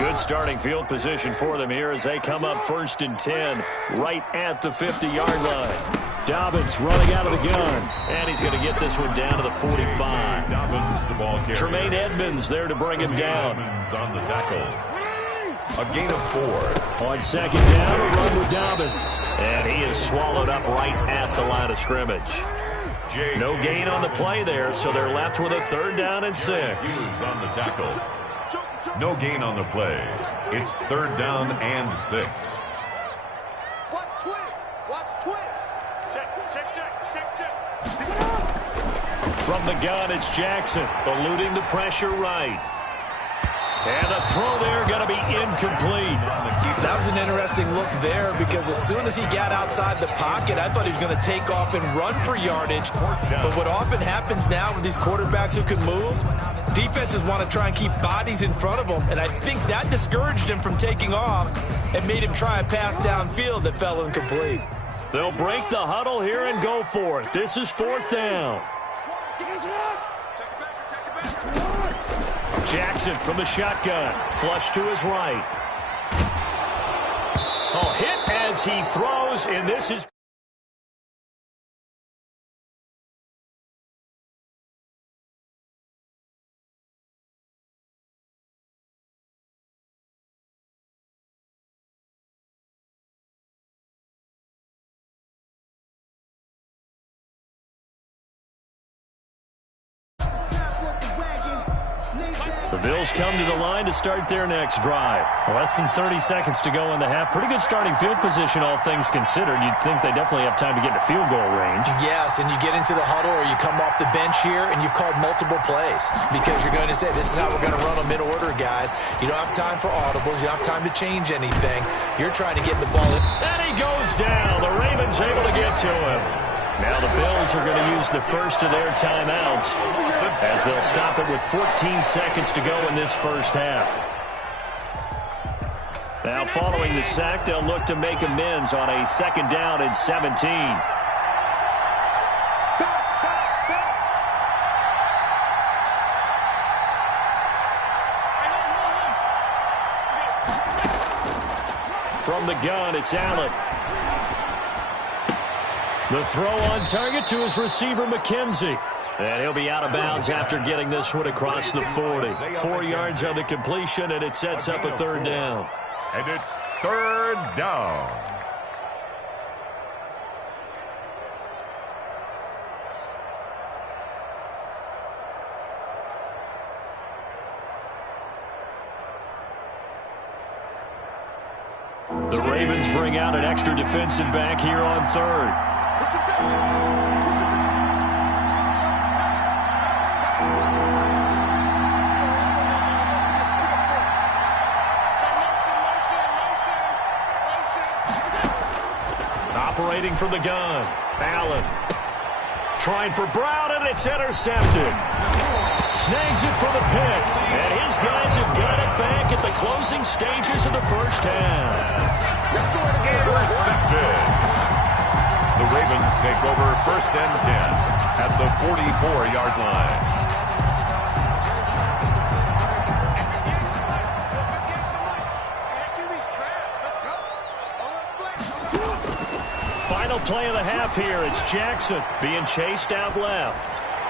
Good starting field position for them here as they come up 1st and 10 right at the 50-yard line. Dobbins running out of the gun, and he's going to get this one down to the 45. Dobbins, the ball carrier. Tremaine Edmonds there to bring him down. Dobbins on the tackle. A gain of 4. On 2nd down, a run with Dobbins. And he is swallowed up right at the line of scrimmage. No gain on the play there, so they're left with a 3rd down and 6. Hughes on the tackle. No gain on the play. It's 3rd down and 6. Watch twins. Watch twins. Check. From the gun, it's Jackson, eluding the pressure right. And the throw there going to be incomplete. That was an interesting look there because as soon as he got outside the pocket, I thought he was going to take off and run for yardage. But what often happens now with these quarterbacks who can move, defenses want to try and keep bodies in front of them. And I think that discouraged him from taking off and made him try a pass downfield that fell incomplete. They'll break the huddle here and go for it. This is 4th down. Jackson from the shotgun. Flush to his right. Oh, hit as he throws, and this is... The Bills come to the line to start their next drive. Less than 30 seconds to go in the half. Pretty good starting field position, all things considered. You'd think they definitely have time to get to field goal range. Yes, and you get into the huddle or you come off the bench here and you've called multiple plays because you're going to say, this is how we're going to run them in order, guys. You don't have time for audibles. You don't have time to change anything. You're trying to get the ball in. And he goes down. The Ravens able to get to him. Now the Bills are going to use the first of their timeouts as they'll stop it with 14 seconds to go in this first half. Now following the sack, they'll look to make amends on a 2nd down and 17. From the gun, it's Allen. The throw on target to his receiver, McKenzie. And he'll be out of bounds after getting this one across the 40. 4 yards on the completion, and it sets up a 3rd down. And it's 3rd down. The Ravens bring out an extra defensive back here on 3rd. Operating from the gun, Allen. Trying for Brown, and it's intercepted. Snags it for the pick, and his guys have got it back at the closing stages of the first half. Intercepted. The Ravens take over 1st and 10 at the 44-yard line. Final play of the half here. It's Jackson being chased out left.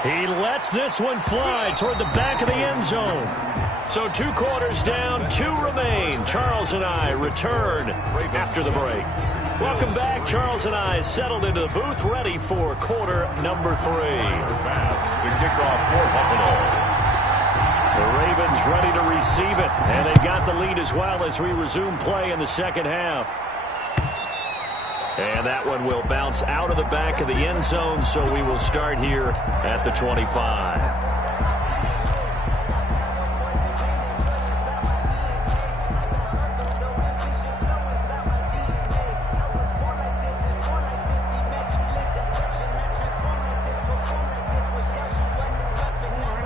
He lets this one fly toward the back of the end zone. So 2 quarters down, 2 remain. Charles and I return after the break. Welcome back. Charles and I settled into the booth, ready for quarter number 3. Pass to kick off for Buffalo. The Ravens ready to receive it, and they got the lead as well as we resume play in the second half. And that one will bounce out of the back of the end zone, so we will start here at the 25.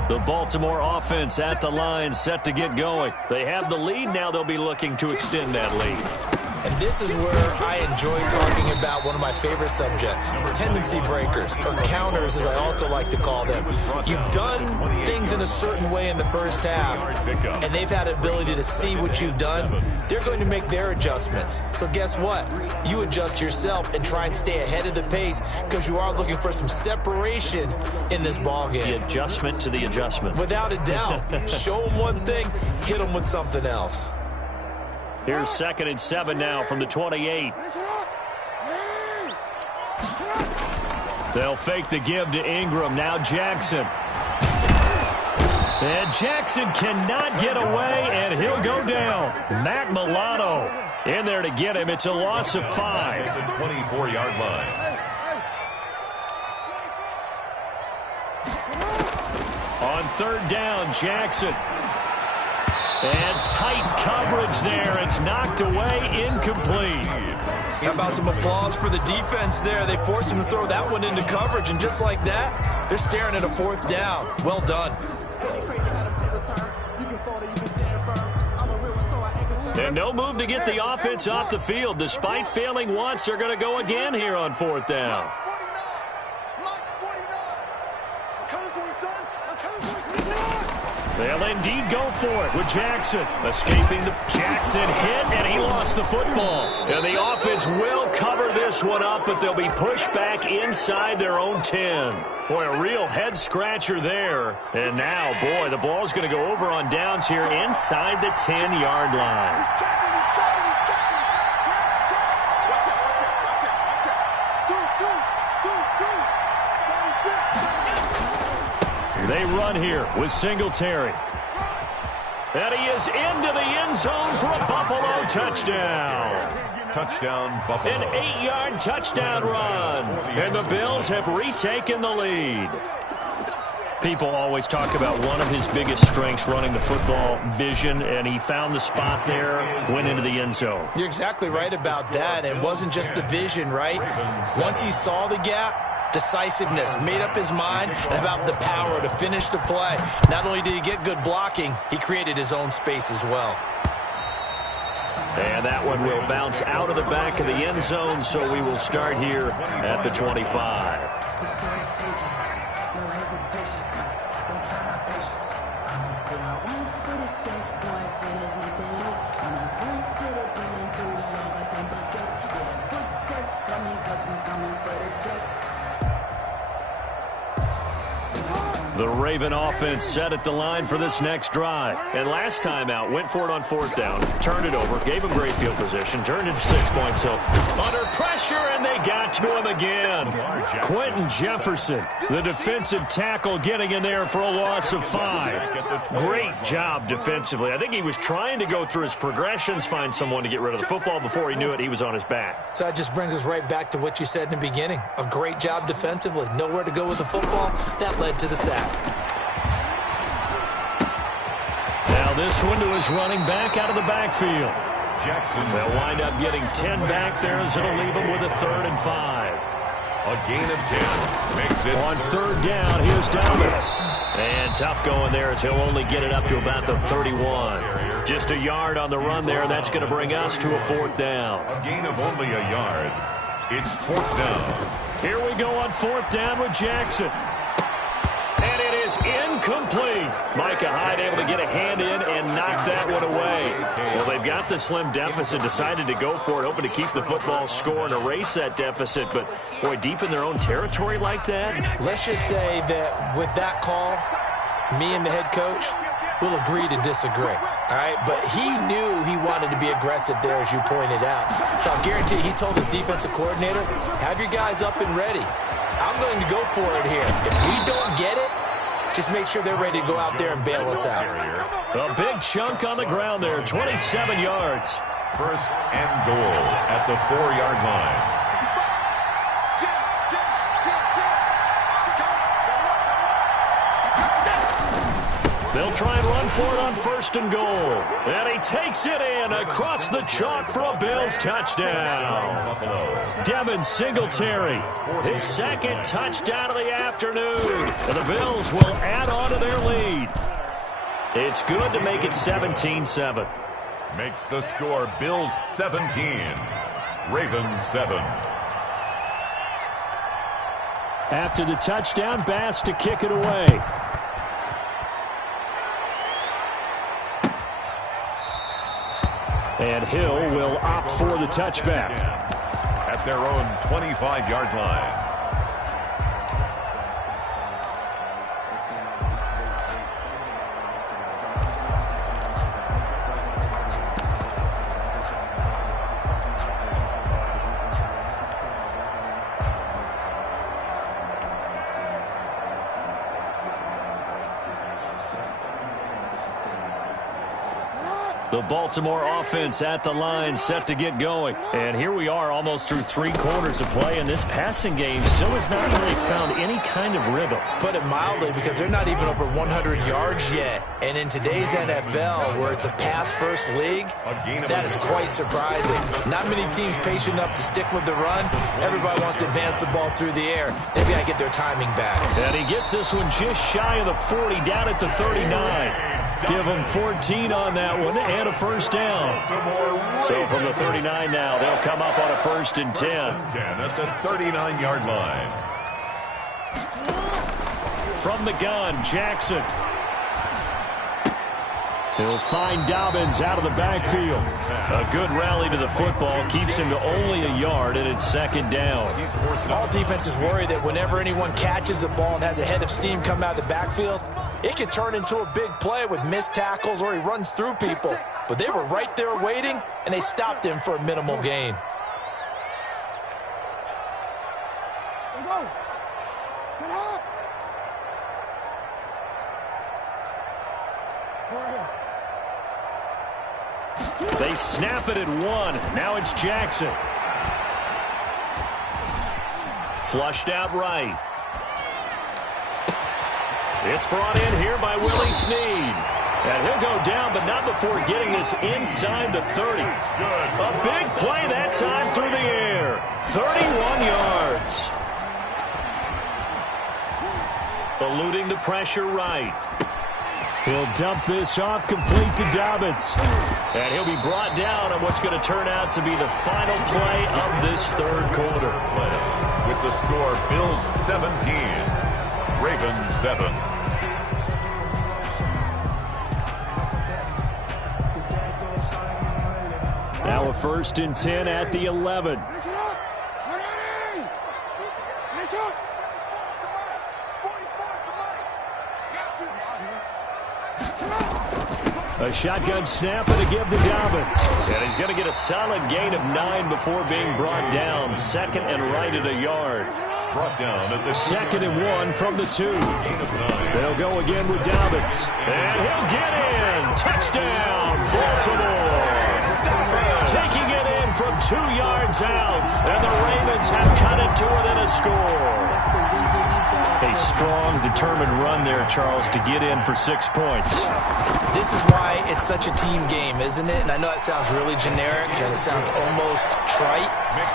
The Baltimore offense at the line, set to get going. They have the lead. Now they'll be looking to extend that lead. And this is where I enjoy talking about one of my favorite subjects, tendency breakers, or counters as I also like to call them. You've done things in a certain way in the first half, and they've had an ability to see what you've done. They're going to make their adjustments. So guess what? You adjust yourself and try and stay ahead of the pace because you are looking for some separation in this ball game. The adjustment to the adjustment. Without a doubt. Show them one thing, hit them with something else. Here's 2nd and 7 now from the 28. They'll fake the give to Ingram. Now Jackson. And Jackson cannot get away, and he'll go down. Matt Milano in there to get him. It's a loss of 5. At the 24-yard line. On 3rd down, Jackson. And tight coverage there. It's knocked away, incomplete. How about some applause for the defense there? They forced him to throw that one into coverage, and just like that, they're staring at a 4th down. Well done. And no move to get the offense off the field. Despite failing once, they're going to go again here on 4th down. They'll indeed go for it with Jackson. Escaping the Jackson hit, and he lost the football. And the offense will cover this one up, but they'll be pushed back inside their own 10. Boy, a real head-scratcher there. And now, boy, the ball's going to go over on downs here inside the 10-yard line. They run here with Singletary. And he is into the end zone for a Buffalo touchdown. Touchdown, Buffalo. An 8-yard touchdown run. And the Bills have retaken the lead. People always talk about one of his biggest strengths running the football, vision, and he found the spot there, went into the end zone. You're exactly right about that. It wasn't just the vision, right? Once he saw the gap, decisiveness, made up his mind, and about the power to finish the play. Not only did he get good blocking, he created his own space as well. And that one will bounce out of the back of the end zone, so we will start here at the 25. The Raven offense set at the line for this next drive. And last time out, went for it on 4th down, turned it over, gave him great field position, turned it 6 points. So under pressure, and they got to him again. Quentin Jefferson, the defensive tackle, getting in there for a loss of 5. Great job defensively. I think he was trying to go through his progressions, find someone to get rid of the football. Before he knew it, he was on his back. So that just brings us right back to what you said in the beginning. A great job defensively. Nowhere to go with the football. That led to the sack. Now this one to his running back out of the backfield. Jackson. They'll wind up getting 10 back there as it'll leave them with a 3rd and 5. A gain of 10 makes it. On 3rd down, here's Dallas. And tough going there as he'll only get it up to about the 31. Just a yard on the run there. That's going to bring us to a 4th down. A gain of only a yard. It's 4th down. Here we go on 4th down with Jackson. And it is incomplete. Micah Hyde able to get a hand in and knock that one away. Well, they've got the slim deficit, decided to go for it, hoping to keep the football score and erase that deficit. But, boy, deep in their own territory like that. Let's just say that with that call, me and the head coach will agree to disagree. All right, but he knew he wanted to be aggressive there, as you pointed out. So I'll guarantee he told his defensive coordinator, have your guys up and ready. I'm going to go for it here. If we don't get it, just make sure they're ready to go out there and bail us out. A big chunk on the ground there, 27 yards. 1st and goal at the 4-yard line. They'll try and run for it on 1st and goal. And he takes it in across the chalk for a Bills touchdown. Devin Singletary, his 2nd touchdown of the afternoon. And the Bills will add on to their lead. It's good to make it 17-7. Makes the score Bills 17, Ravens 7. After the touchdown, Bass to kick it away. And Hill will opt for the touchback. At their own 25-yard line. The Baltimore offense at the line, set to get going. And here we are almost through 3 quarters of play, and this passing game still has not really found any kind of rhythm. Put it mildly, because they're not even over 100 yards yet. And in today's NFL, where it's a pass-first league, that is quite surprising. Not many teams patient enough to stick with the run. Everybody wants to advance the ball through the air. They've got to get their timing back. And he gets this one just shy of the 40, down at the 39. Give them 14 on that one and a first down. So from the 39 now, they'll come up on a 1st and 10. 10 at the 39-yard line. From the gun, Jackson. He'll find Dobbins out of the backfield. A good rally to the football keeps him to only a yard, and it's 2nd down. All defenses worry that whenever anyone catches the ball and has a head of steam come out of the backfield, it could turn into a big play with missed tackles or he runs through people. But they were right there waiting, and they stopped him for a minimal gain. They snap it at 1. Now it's Jackson. Flushed out right. It's brought in here by Willie Snead. And he'll go down, but not before getting this inside the 30. A big play that time through the air. 31 yards. Eluding the pressure right. He'll dump this off, complete to Dobbins. And he'll be brought down on what's going to turn out to be the final play of this 3rd quarter. With the score, Bills 17, Ravens 7. Now a 1st and 10 at the 11. A shotgun snap and a give to Dobbins. And he's going to get a solid gain of 9 before being brought down. 2nd and right at a yard. Brought down at the 2nd and 1 from the 2. They'll go again with Dobbins. And he'll get in. Touchdown, Baltimore. Taking it in from 2 yards out. And the Ravens have cut it to within a score. A strong, determined run there, Charles, to get in for 6 points. This is why it's such a team game, isn't it? And I know it sounds really generic and it sounds almost trite,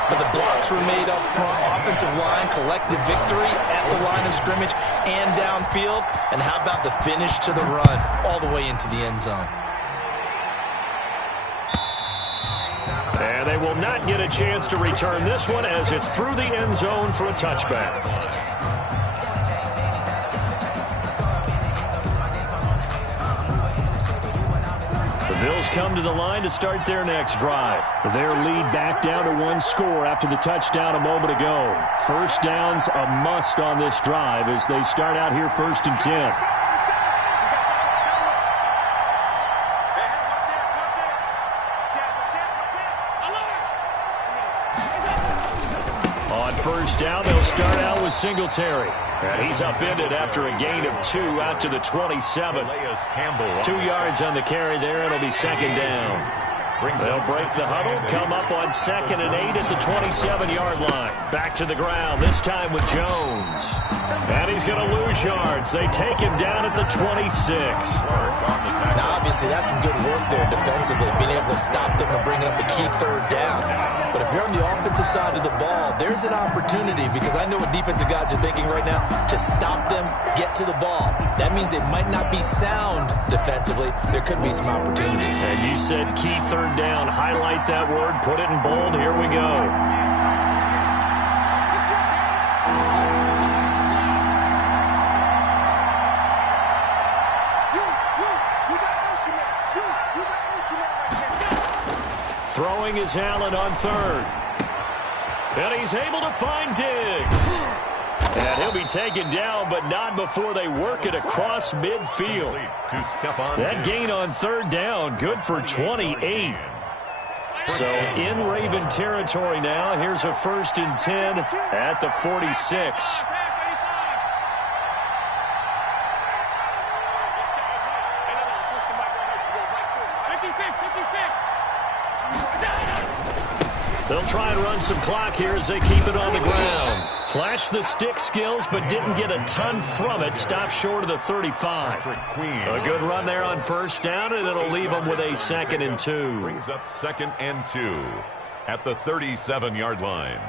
but the blocks were made up front, offensive line, collective victory at the line of scrimmage and downfield. And how about the finish to the run all the way into the end zone? And they will not get a chance to return this one as it's through the end zone for a touchback. The Bills come to the line to start their next drive. Their lead back down to 1 score after the touchdown a moment ago. First down's a must on this drive as they start out here 1st and 10. On 1st down, they'll start out with Singletary. And he's upended after a gain of 2 out to the 27. 2 yards on the carry there. It'll be 2nd down. They'll break the huddle, come up on 2nd and 8 at the 27-yard line. Back to the ground, this time with Jones. And he's going to lose yards. They take him down at the 26. Now, obviously, that's some good work there defensively, being able to stop them and bring up a key 3rd down. But if you're on the offensive side of the ball, there's an opportunity, because I know what defensive guys are thinking right now. Just stop them, get to the ball. That means they might not be sound defensively. There could be some opportunities. And you said key 3rd down. Highlight that word, put it in bold. Here we go. Throwing is Allen on 3rd. And he's able to find Diggs. And he'll be taken down, but not before they work it across midfield. That gain on 3rd down, good for 28. So in Raven territory now, here's a 1st and 10 at the 46. They'll try and run some clock here as they keep it on the ground. Flashed the stick skills, but didn't get a ton from it. Stopped short of the 35. A good run there on 1st down, and it'll leave them with a 2nd and 2. Brings up 2nd and 2 at the 37-yard line.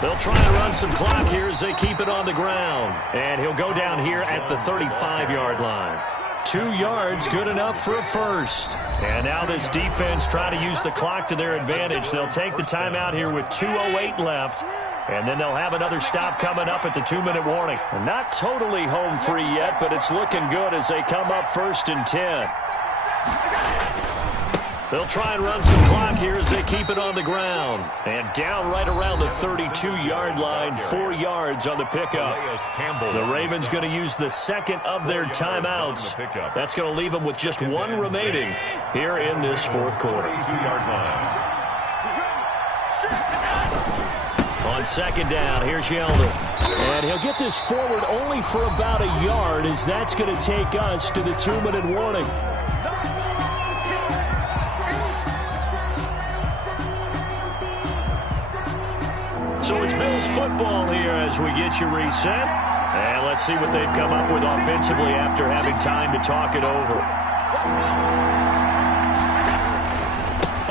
They'll try and run some clock here as they keep it on the ground. And he'll go down here at the 35-yard line. 2 yards, good enough for a 1st. And now this defense trying to use the clock to their advantage. They'll take the timeout here with 2:08 left. And then they'll have another stop coming up at the 2-minute warning. Not totally home free yet, but it's looking good as they come up 1st and 10. They'll try and run some clock here as they keep it on the ground. And down right around the 32-yard line, 4 yards on the pickup. The Ravens going to use the 2nd of their timeouts. That's going to leave them with just 1 remaining here in this 4th quarter. On 2nd down, here's Yeldon. And he'll get this forward only for about a yard, as that's going to take us to the 2-minute warning. So it's Bills football here as we get you reset. And let's see what they've come up with offensively after having time to talk it over.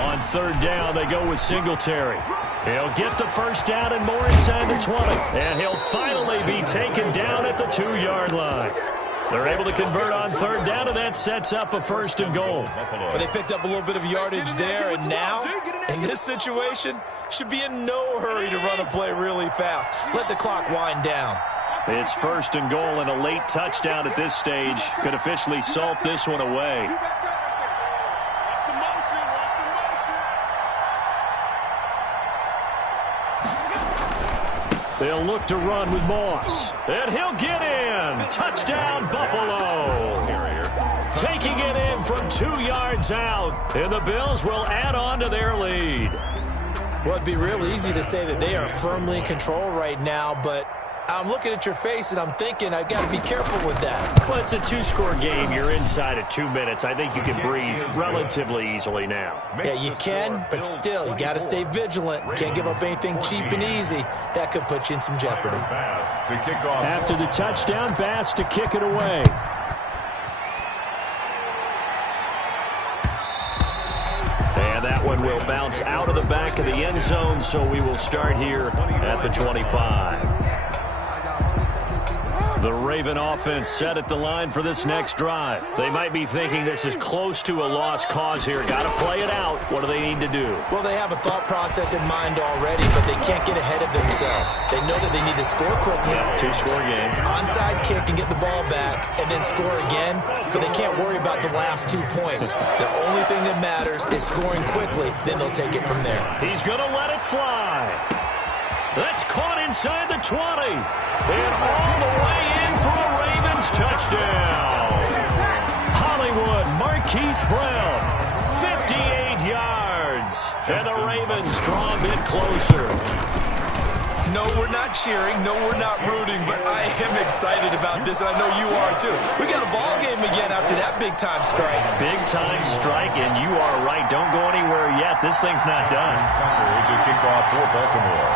On 3rd down, they go with Singletary. He'll get the 1st down and more inside the 20. And he'll finally be taken down at the 2-yard line. They're able to convert on 3rd down, and that sets up a 1st and goal. But they picked up a little bit of yardage there, and now, in this situation, should be in no hurry to run a play really fast. Let the clock wind down. It's 1st and goal, and a late touchdown at this stage could officially salt this one away. They'll look to run with Moss. And he'll get in. Touchdown, Buffalo. Taking it in from 2 yards out. And the Bills will add on to their lead. Well, it'd be real easy to say that they are firmly in control right now, but I'm looking at your face and I'm thinking I've got to be careful with that. Well, it's a 2-score game. You're inside at 2 minutes. I think you can breathe relatively easily now. Yeah, you can, but still, you got to stay vigilant. Can't give up anything cheap and easy. That could put you in some jeopardy. After the touchdown, Bass to kick it away. And that one will bounce out of the back of the end zone, so we will start here at the 25. The Raven offense set at the line for this next drive. They might be thinking this is close to a lost cause here. Got to play it out. What do they need to do? Well, they have a thought process in mind already, but they can't get ahead of themselves. They know that they need to score quickly. Yeah, 2-score game. Onside kick and get the ball back and then score again, but they can't worry about the last 2 points. The only thing that matters is scoring quickly. Then they'll take it from there. He's going to let it fly. That's caught inside the 20. And all the way in for a Ravens touchdown. Hollywood Marquise Brown, 58 yards. And the Ravens draw a bit closer. No, we're not cheering. No, we're not rooting. But I am excited about this, and I know you are too. We got a ball game again after that big-time strike. Big-time strike, and you are right. Don't go anywhere yet. This thing's not done. To kick off for Baltimore.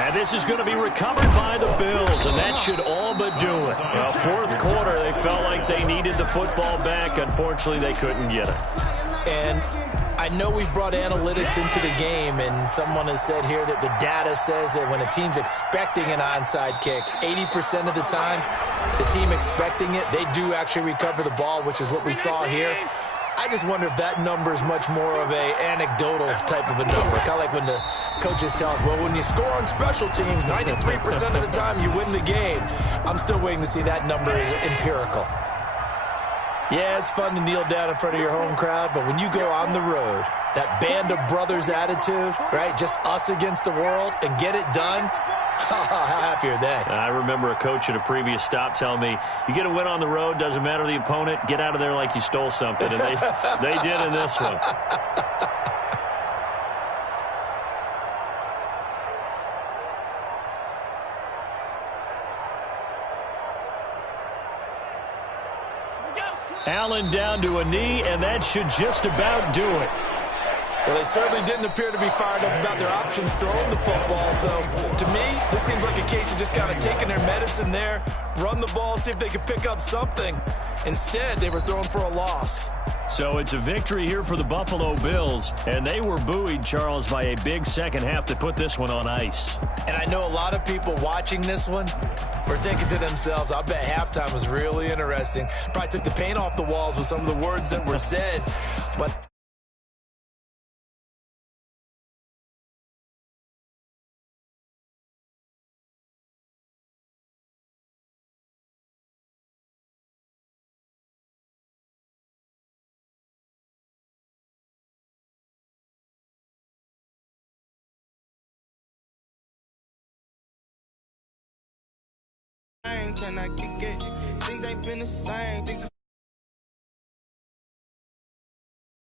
And this is going to be recovered by the Bills, and that should all but do it. Well, fourth quarter, they felt like they needed the football back. Unfortunately, they couldn't get it. And I know we've brought analytics into the game, and someone has said here that the data says that when a team's expecting an onside kick, 80% of the time, the team expecting it, they do actually recover the ball, which is what we saw here. I just wonder if that number is much more of a anecdotal type of a number. Kind of like when the coaches tell us, well, when you score on special teams, 93% of the time you win the game. I'm still waiting to see that number is empirical. Yeah, it's fun to kneel down in front of your home crowd, but when you go on the road, that band of brothers attitude, right, just us against the world, and get it done, how happy are they? I remember a coach at a previous stop telling me, you get a win on the road, doesn't matter the opponent, get out of there like you stole something, and they did in this one. Allen down to a knee, and that should just about do it. Well, they certainly didn't appear to be fired up about their options throwing the football. So, to me, this seems like a case of just kind of taking their medicine there, run the ball, see if they could pick up something. Instead, they were thrown for a loss. So it's a victory here for the Buffalo Bills, and they were buoyed, Charles, by a big second half to put this one on ice. And I know a lot of people watching this one were thinking to themselves, I bet halftime was really interesting. Probably took the paint off the walls with some of the words that were said. But Can I kick it? Things ain't been the same.